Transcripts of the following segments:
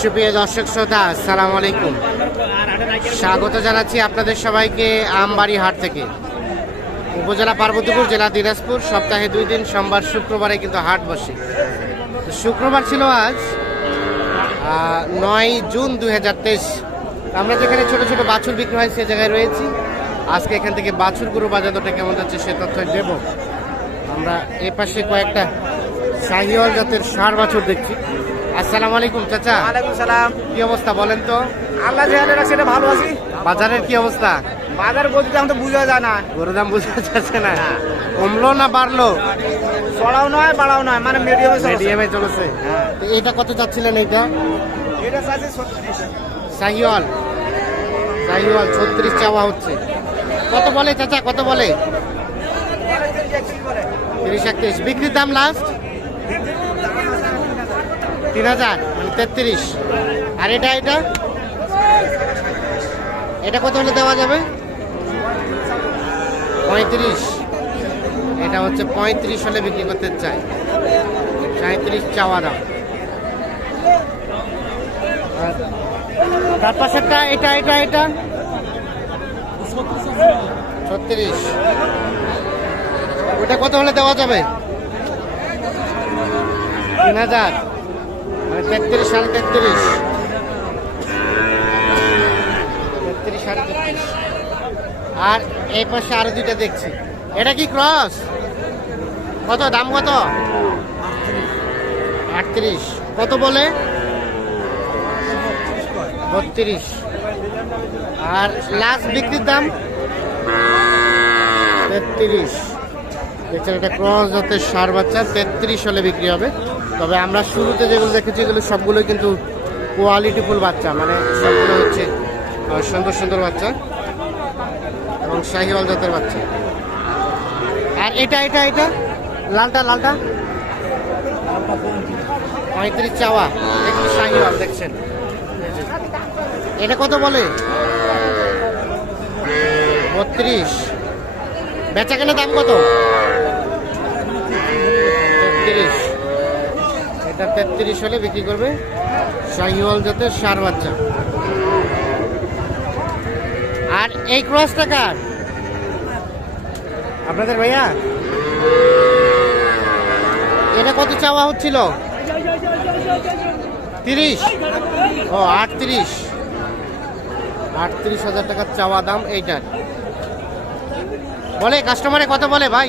সুপ্রিয় দর্শক শ্রোতা, আসসালামু আলাইকুম। স্বাগত জানাচ্ছি আপনাদের সবাইকে আমবাড়ি হাট থেকে। উপজেলা পার্বতীপুর জেলা দিনাজপুর, সপ্তাহে দুই দিন, সোমবার, শুক্রবারে কিন্তু হাট বসে। শুক্রবার ছিল আজ নয় জুন দুই হাজার তেইশ। আমরা যেখানে ছোট ছোট বাছুর বিক্রি হয় সে জায়গায় রয়েছি। আজকে এখান থেকে বাছুর গরু বাজার দরটা কেমন যাচ্ছে সে তথ্য দেব। আমরা এ পাশে কয়েকটা শাহিওয়াল জাতের সার বাছুর দেখছি। আসসালামু আলাইকুম চাচা। ওয়ালাইকুম সালাম। কি অবস্থা বলেন তো? আল্লাহ যেখানে রাখছে এটা ভালো আছি। বাজারের কি অবস্থা? বাজার গতিতে আমি তো বুঝা যায় না। গরুর দাম বোঝা যাচ্ছে না। কমলো না বাড়লো? চড়াও নয় বাড়াও নয় মানে মিডিয়ামে মিডিয়ামে চলেছে। হ্যাঁ। তো এটা কত চাচ্ছিলেন এইটা? এটা চাচ্ছে ছত্রিশ শাহিওয়াল শাহিওয়াল ছত্রিশ চাওয়া হচ্ছে। কত বলে চাচা কত বলে? তিরিশ একত্রিশ বিক্রির দাম লাস্ট তিন হাজার মানে তেত্রিশ। আর এটা এটা? এটা কত হলে দেওয়া যাবে? পঁয়ত্রিশ। এটা হচ্ছে পঁয়ত্রিশ হলে বিক্রি করতে চাই। সাঁত্রিশ চাওয়া দাম তার পাশেরটা, এটা এটা এটা? ছত্রিশ। ওটা কত হলে দেওয়া যাবে? তিন হাজার। মানে তেত্রিশ সাড়ে তেত্রিশ। আর এই পাশে আরও দুইটা দেখছি। এটা কি ক্রস? কত? দাম কত? আটত্রিশ। কত বলে? বত্রিশ। আর লাস্ট বিক্রির দাম? তেত্রিশ। দেখছেন, এটা ক্রস জাতের সার বাচ্চা। তেত্রিশ হলে বিক্রি হবে। তবে আমরা শুরুতে যেগুলো দেখেছি এগুলো সবগুলো কিন্তু কোয়ালিটিফুল বাচ্চা মানে সবগুলো হচ্ছে সুন্দর সুন্দর বাচ্চা এবং শাহিওয়াল জাতের বাচ্চা। আর এটা এটা এটা? লালটা লালটা? পঁয়ত্রিশ চাওয়া একটু শাহিওয়াল, দেখছেন। এটা কত বলে? বত্রিশ। বেচা কেনা দাম কত তেত্রিশ এটা তেত্রিশ হলে বিক্রি করবে শাহিওয়াল জাতের সার বাচ্চা। আর এই ক্রসটা কার? আপনাদের ভাইয়া? এটা কত চাওয়া হচ্ছিল? তিরিশ? ও, আটত্রিশ। আটত্রিশ হাজার টাকার চাওয়া দাম এইটার। বলে কাস্টমারে কত বলে ভাই?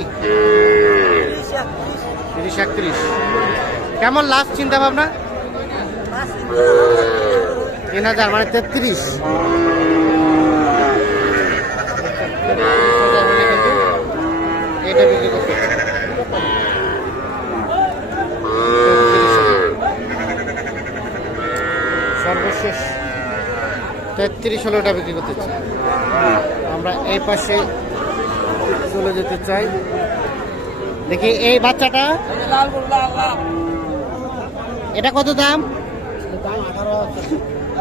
তিরিশ একত্রিশ। কেমন লাস্ট চিন্তা ভাবনা তিন হাজার মানে তেত্রিশ। এটা বিক্রি করতে হবে। 33 সর্বশেষ তেত্রিশ হলে ওটা বিক্রি করতে চাই। আমরা এই পাশে চলে যেতে চাই। দেখি এই বাচ্চাটা? এটা কত দাম?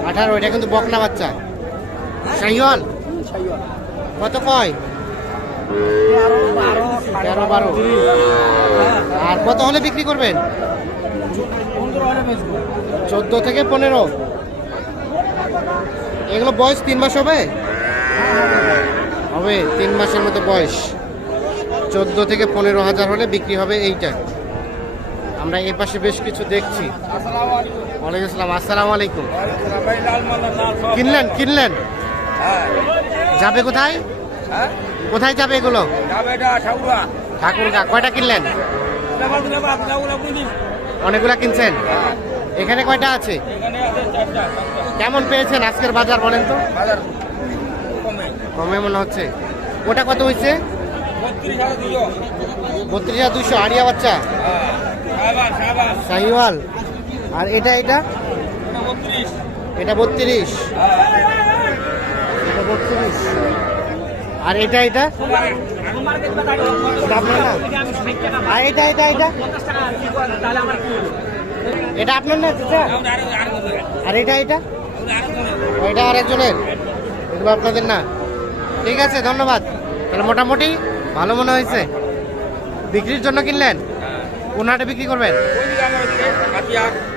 আঠারো, এটা কিন্তু বকনা বাচ্চা। শাহিওয়াল? কত কয়? তেরো, বারো। আর কত হলে বিক্রি করবেন? চোদ্দ থেকে পনেরো। এগুলো বয়স তিন মাস হবে? হবে, তিন মাসের মতো বয়স। চোদ্দ থেকে পনেরো হাজার হলে বিক্রি হবে এইটা। আমরা এ পাশে বেশ কিছু দেখছি। ওয়ালাইকুম আসসালাম। আসসালামু আলাইকুম। কিনলেন কিনলেন? যাবে কোথায়? কোথায় যাবে এগুলো? ঠাকুরগা। কয়টা কিনলেন? অনেকগুলা কিনছেন? এখানে কয়টা আছে? কেমন পেয়েছেন আজকের বাজার বলেন তো? কমে মনে হচ্ছে। ওটা কত হয়েছে? বত্রিশ হাজার দুশো আড়িয়া বাচ্চা? শাহিওয়াল আর এটা এটা? এটা বত্রিশ। এটা বত্রিশ। আর এটা এটা? আর এটা এটা এটা? এটা আপনার না, চাচা? আর এটা এটা? এটা আর একজনের এগুলো আপনাদের না। ঠিক আছে, ধন্যবাদ। তাহলে মোটামুটি ভালো মনে হয়েছে। বিক্রির জন্য কিনলেন? কোন হাটে বিক্রি করবেন?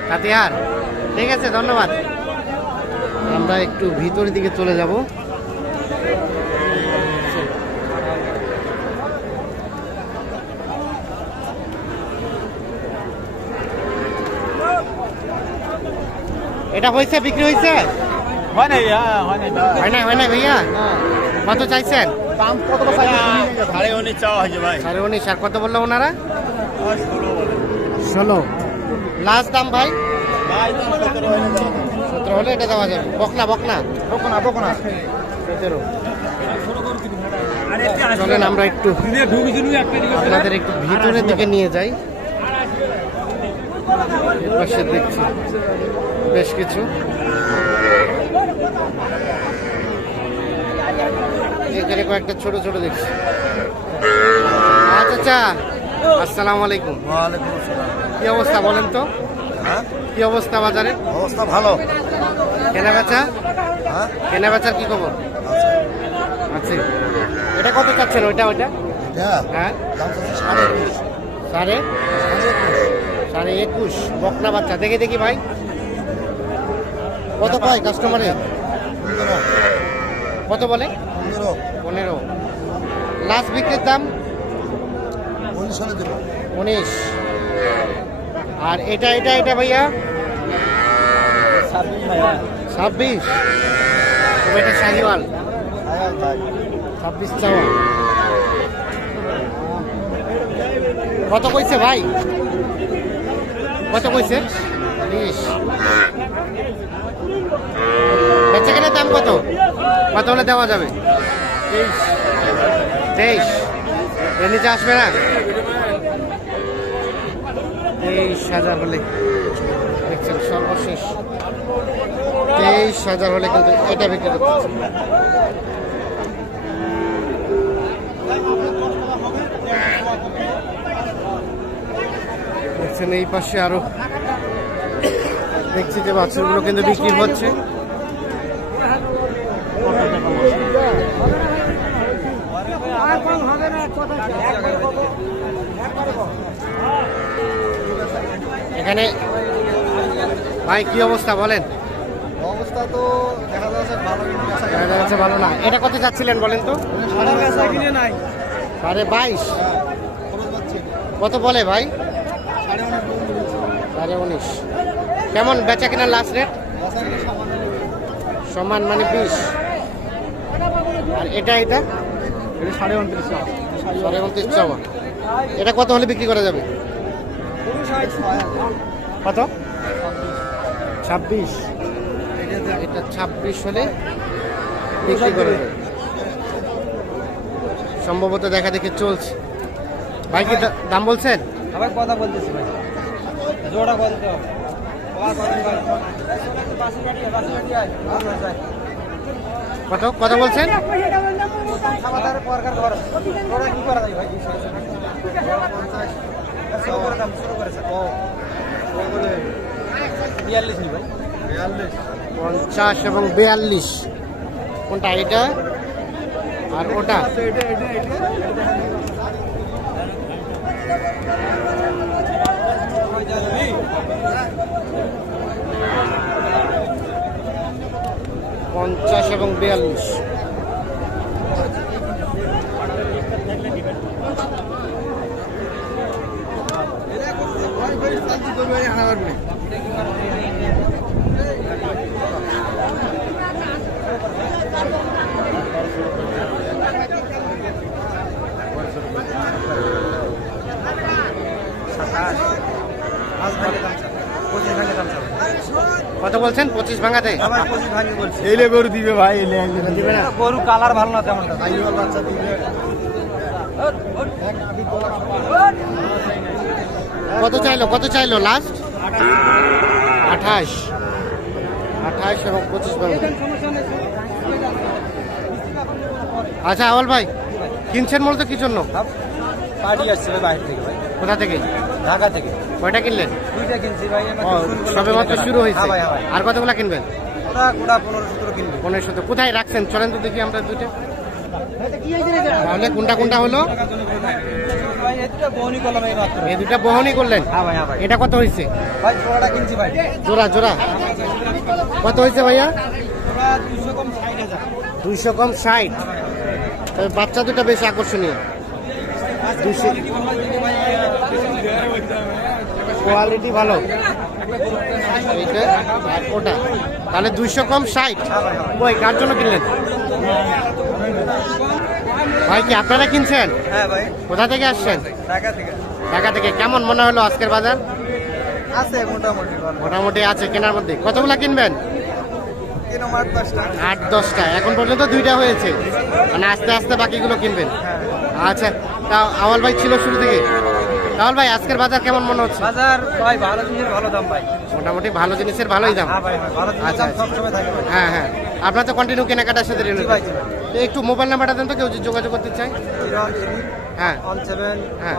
কাতিয়ার। ঠিক আছে ধন্যবাদ। আমরা একটু ভিতরের দিকে চলে যাব। এটা হয়েছে বিক্রি হয়েছে? হয় নাই হয় নাই। হয় না হয় না ভাইয়া? কত চাইছেন? দাম কত সাড়ে উনিশ চাওয়া হয়েছে ভাই সাড়ে উনিশ। আর কত বলল ওনারা? ষোলো লাস্ট দাম ভাই? ভাই সতেরো হলে এটা দেওয়া যাবে। বকনা বকনা। বকনা বকনা। সতেরো। চলেন আমরা একটু আপনাদের একটু ভিতরের দিকে নিয়ে যাই। পাশে দেখছি। বেশ কিছু। এখানে কয়েকটা ছোট ছোট দেখছি। আচ্ছা আচ্ছা। আসসালামু আলাইকুম। ওয়ালাইকুম আসসালাম। কি অবস্থা বলেন তো? হ্যাঁ? কি অবস্থা বাজারে? অবস্থা ভালো। কেনা বেচা হ্যাঁ? কেনা বেচার কি খবর? আছে। এটা কত চাচ্ছেন ওইটা ওইটা? হ্যাঁ? সাড়ে সাড়ে? একুশ। বকনা বাচ্চা। দেখে দেখি ভাই। কত পাই কাস্টমারে? কত বলে? পনেরো। পনেরো। লাস্ট বিক্রির দাম? উনিশ। আর এটা এটা এটা ভাইয়া? ছাব্বিশ। এটা শাহিওয়াল ছাব্বিশ কত কইছে ভাই? কত কইছে? বিশ। বেচা কেনার দাম কত? কত হলে দেওয়া যাবে? তেইশ। তেইশ। এর নিচে আসবে না? তেইশ হাজার হলে দেখছেন সর্বশেষ। তেইশ হাজার হলে কিন্তু এটা বিক্রি করতেছে দেখছেন এই পাশে আরও দেখছি যে বাছুরগুলো কিন্তু বিক্রি হচ্ছে। এখানে। ভাই কি অবস্থা বলেন? অবস্থা তো দেখা যাচ্ছে ভালো না। এটা কত চাচ্ছিলেন বলেন তো? সাড়ে বাইশ। কত বলে ভাই? সাড়ে উনিশ কেমন বেচা কিনা লাস্ট রেট সমান মানে বিশ। আর এটা এটা? এটা সাড়ে উনত্রিশ সাড়ে উনত্রিশ এটা কত হলে বিক্রি করা যাবে? কত? ছাব্বিশ। এটা ছাব্বিশ হলে বিক্রি করা সম্ভবত দেখা দেখে চলছে। ভাই কি দাম বলছেন? আবার কথা বলতেছি ভাই। জোড়া কত দিতে হবে কত? কত বলছেন? পরকার ঘর কি করা যায় ভাই? পঞ্চাশ এবং বিয়াল্লিশ। কোনটা এটা আর ওটা? পঞ্চাশ এবং বিয়াল্লিশ। কত বলছেন? পঁচিশ ভাঙাতে? এলে গরু দিবে ভাই এলে দিবে। না গরু কালার ভালো না তেমন বাচ্চা দিবে। কত চাইলো? কত চাইলো লাস্ট আঠাশ। আঠাশ এবং পঁচিশ আচ্ছা আওয়াল ভাই কিনছেন মূলত কি জন্য? পার্টি আসছে ভাই বাইরে থেকে ভাই। কোথা থেকে? ঢাকা থেকে। কয়টা কিনলেন? দুইটা কিনছি ভাই সবে মাত্র শুরু হয়েছে। হ্যাঁ হ্যাঁ আর কতগুলা কিনবেন? পনেরো সতেরো কোথায় রাখছেন? চলেন তো দেখি আমরা তাহলে কোনটা কোনটা হলো? এই দুটা বহনই করলেন? হ্যাঁ এটা কত হয়েছে? জোড়া জোড়া। কত হয়েছে ভাইয়া? কম ষাট হাজার। দুইশো কম ষাট। বাচ্চা দুটা বেশ আকর্ষণীয়। দুশো কোয়ালিটি ভালো। এইটা ওটা। তাহলে দুইশো কম ষাট। ওই কার জন্য কিনলেন? ভাই কি আপনারা কিনছেন? হ্যাঁ কোথা থেকে আসছেন? ঢাকা থেকে। কেমন মনে হলো আজকের বাজার? আছে মোটামুটি মোটামুটি আছে কেনার মধ্যে। কতগুলা কিনবেন? আট দশটা। এখন পর্যন্ত দুইটা হয়েছে। মানে আস্তে আস্তে বাকিগুলো কিনবেন। আচ্ছা তা আওয়াল ভাই ছিল শুরু থেকে? আওয়াল ভাই আজকের বাজার কেমন মনে হচ্ছে? বাজার ভাই ভালো জিনিস ভালো দাম ভাই। মোটামুটি ভালো জিনিসের ভালোই দাম। হ্যাঁ আচ্ছা, আচ্ছা। হ্যাঁ হ্যাঁ। আপনার তো কন্টিনিউ কেনাকাটার সাথে একটু মোবাইল নাম্বারটা দেন তো কেউ যোগাযোগ করতে চাই হ্যাঁ। হ্যাঁ।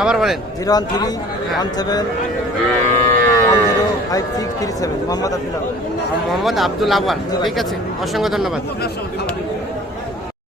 আবার বলেন। Zero one three one seven one seven. Mohammad Abdul Awal ঠিক আছে। অসংখ্য ধন্যবাদ।